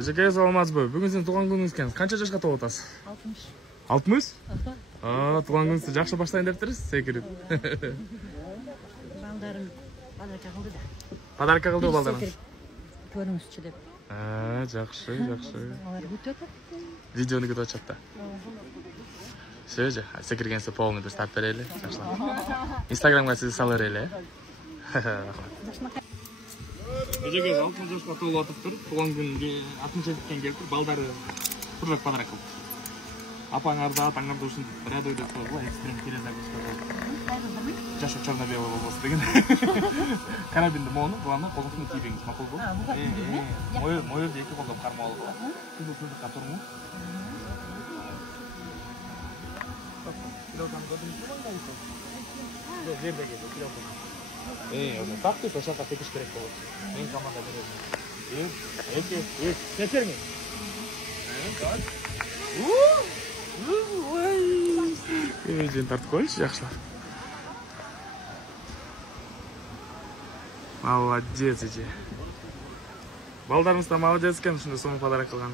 Эжеке, саламатсызбы? Бүгүн сиздин туулган күнүңүз экен. Канча жашка толуп атасыз? 60. 60? Туулган күнүңүздү жакшы баштайын дептириз, секирип. Балдарым подарка кылды да. Подарка кылды балдарым. Көрүңүзчү деп. Жакшы. Алар күтүп атат. Видеону күтүп атышат да. Сөзү, секиргенсе полный бир старт берели. Жакшылап. Инстаграмга сизди сала берели. Эжеке 60 жашка толуп атыптыр. Туулган күнгө 60-тен келип балдары турак подарок кылды. Апаңарда, атаңарда ушинтип рядой деп коюп, экстрем келезак коюп. Жашы черно-белый болбосун деген. Карабинди мону, буаны колуңузга тийбеңиз, макулбу? Моюрду эки колдоп кармап алып, кызыл-кызылга турму? Так деп ошака текиш керек болот. Мен команда берем. Кетерме? Жен тартып коюңузчу, жакшылап. Молодец эже. Балдарыңыз да молодец экен, ушундай сонун подарок кылган.